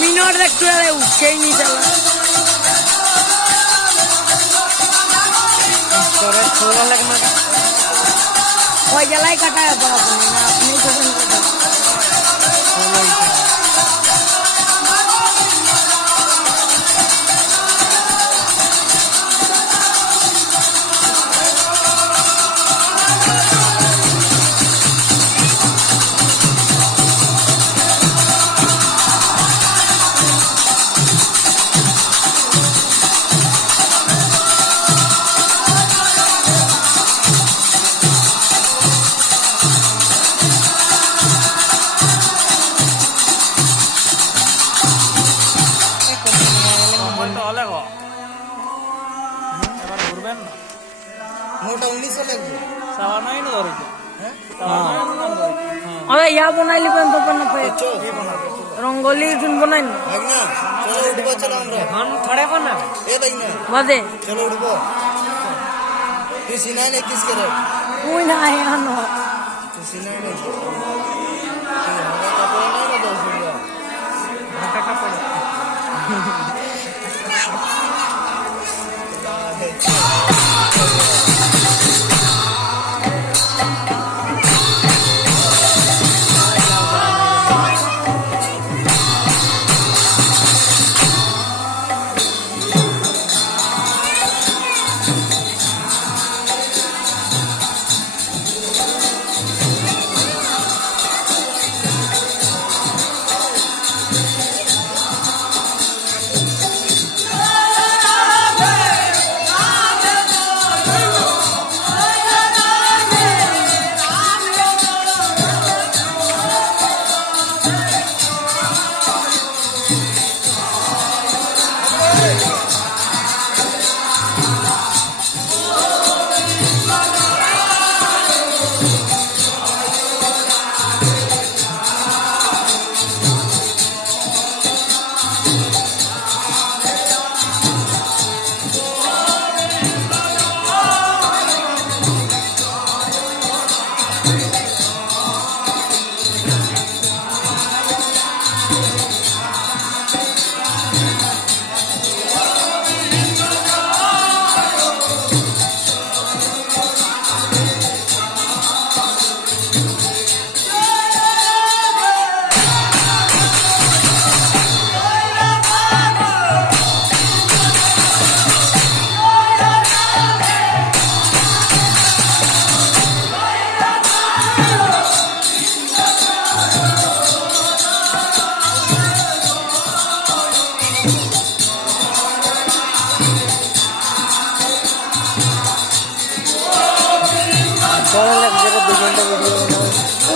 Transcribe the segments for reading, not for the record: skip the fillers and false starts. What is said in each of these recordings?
Minute देखते रहे उसके ही नहीं चला। 16 लाख में कोई जलाई कटाया पर अपने को मोटा 19 লাগবে সাওয়া নাই না ধরে হ্যাঁ अरे या बनाइली पण तो पण पे रंगोली सुन बनाई ना ভাগনা চলো উঠবো চলো আমরা हम थोड़े पर ना এ ভাগনা वादे চলো উঠবো তুই সিনা নে কিস করে कोई ना है हनो তুই সিনা নে তুই হাগা কাপড় না না দল ফুলিয়া ঢাকা কাপড়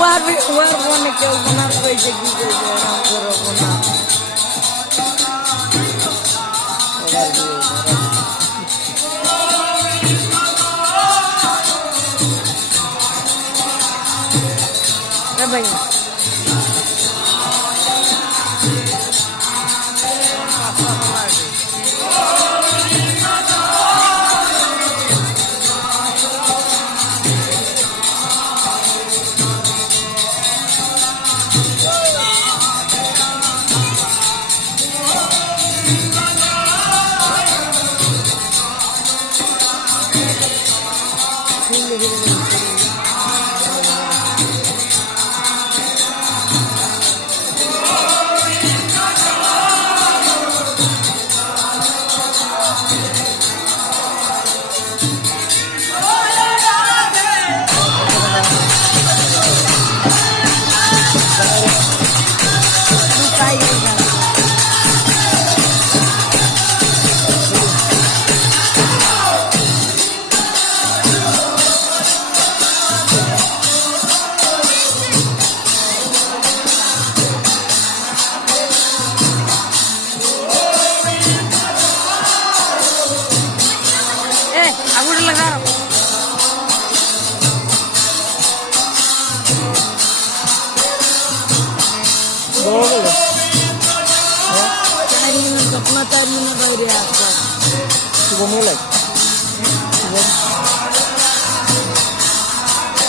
वार बने के बना पैसे की दे आराम करो बना ए भाई अपना 4 मिनट हो रहा है आपका सुबह में लग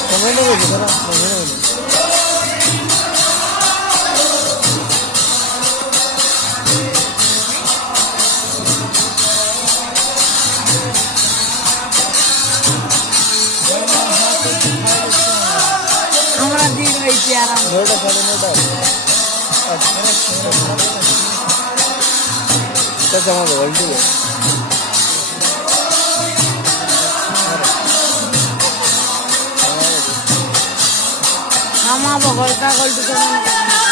समय नहीं बोले जरा समय नहीं बोले त्याच्यामध्ये वळटी आहे. हा मा बघता गलती करून